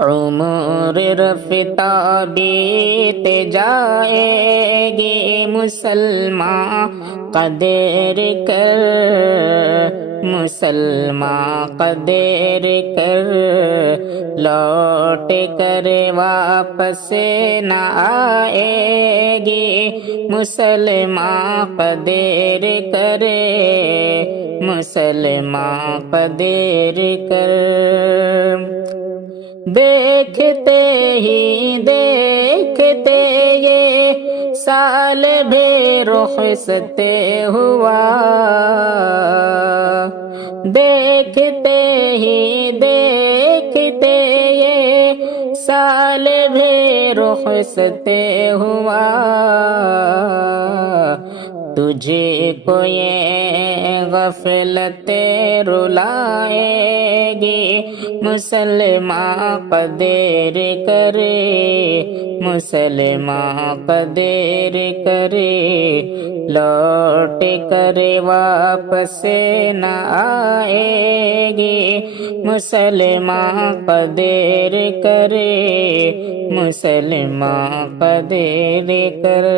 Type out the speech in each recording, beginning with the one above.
عمر رفتہ بیت جائے گی مسلمان قدر کر، مسلمان قدر کر، لوٹ کر واپس نہ آئے گی مسلمان قدر کرے، مسلمان قدر کر۔ دیکھتے ہی دیکھتے یہ سال بھی رخصت ہوا، دیکھتے ہی دیکھتے یہ سال بھی رخصت ہوا، تجھے کو یہ غفلت رلائے گی مسلمان قدر کرے، مسلمان قدر کرے، لوٹ کر واپس نہ آئے گی مسلمان قدر کرے، مسلمان قدر کر۔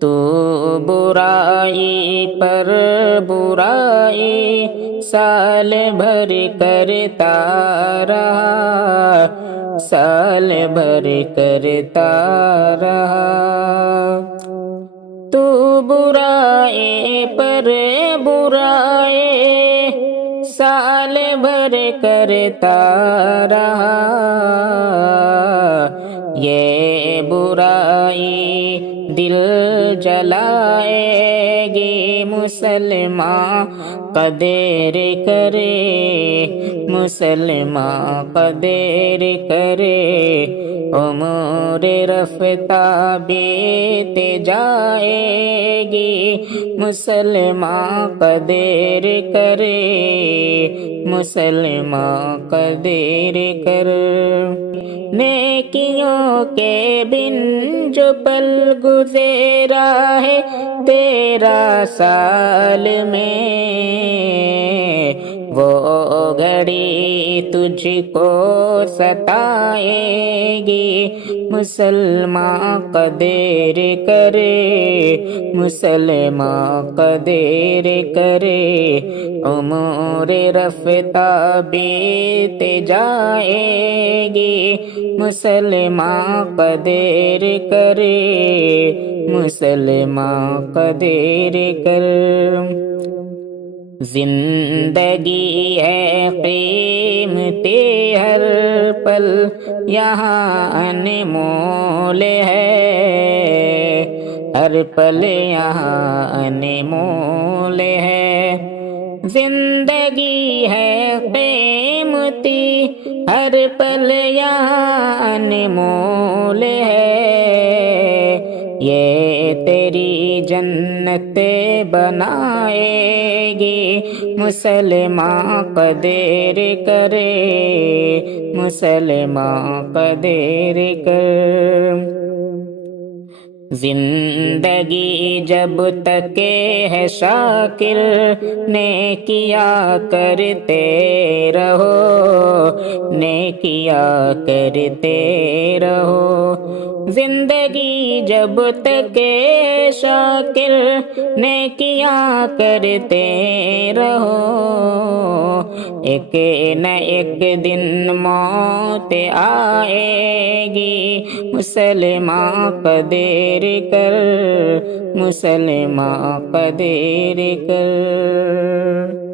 تو برائی پر برائی سال بھر کرتا رہا، سال بھر کرتا رہا، تو برائی پر برائی سال بھر کرتا رہا، یہ برائی دل جلائے گی مسلمان قدر کرے، مسلمان قدر کرے، عمر رفتہ بیت جائے گی مسلمان قدر کرے، مسلمان قدر کر۔ نیکیوں کے بن جو پل گزیرا ہے 13 سال میں، وہ گھڑی تجھ کو ستائے گی مسلمان قدر کرے، مسلمان قدر کرے، عمر رفتہ بیت جائے گی مسلمان قدر کرے، مسلمان قدر کر۔ زندگی ہے قیمتی ہر پل یہاں انمول ہے، ہر پل یہاں انمول ہے، زندگی ہے قیمتی ہر پل یہاں انمول ہے، یہ تیری جنت بنائے گی مسلمان قدر کرے، مسلمان قدر کر۔ زندگی جب تک ہے شاکر نیکیاں کرتے رہو، نیکیاں کرتے رہو، زندگی جب تک ہے شاکر نیکیاں کرتے رہو، ایک نہ ایک دن موت آئے گی مسلمان قدر کر، مسلمان قدر کر۔